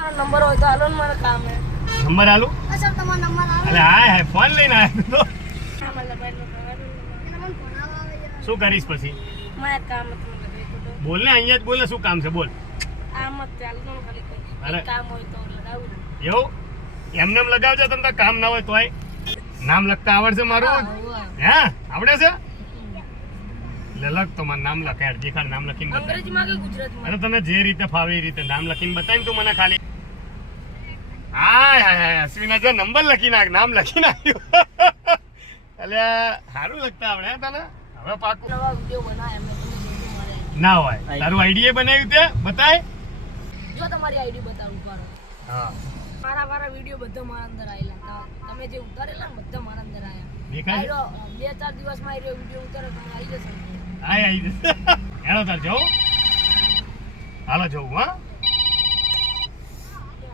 Number હોય તો હાલો ને, મને કામ હે. નંબર આલો? સર તમારો નંબર આલો. અરે હાય ફોન લઈને આવ્યો તો. હા મતલબ એટલો શું કરીશ પછી? મારે કામ હતું એટલે બોલ ને, અહીંયા જ બોલ ને, શું કામ છે બોલ. આમ જ ચાલુ તો ખાલી અરે. કોઈ કામ હોય તો લગાવું. એવું એમને એમ લગાવજો તમને કામ ના હોય તોય. નામ લખતા આવડશે મારું? હે આવડે છે? લખ તો મારું નામ લખે યાર, દેખાડ નામ લખીને બતાય. અંગ્રેજીમાં કે ગુજરાતીમાં? અરે તને જે રીતે ફાવે એ રીતે નામ લખીને બતાય તું મને ખાલી. હાય હાય હાય અશ્વિના જો નંબર લખી નાખ, નામ લખી નાખ્યું. અલ્યા સારું લખતા આવડે હે તને? હવે પાકું નવા વિડિયો બનાવ્યા મેં, તમને જોજો મારે. ના હોય તારું આઈડિયા બનાવ્યું તે બતાય. જો તમારી આઈડી બતાવું પારો. હા મારા વિડિયો બધા મારા અંદર આયેલા. તમે જે ઉતારેલા ને બધા મારા અંદર આયા. દેખાય? 2-4 દિવસમાં આયરો વિડિયો ઉતારે તમે આવી જશે. આય આઈ હેલો તાર જવું હાલો જવું હા.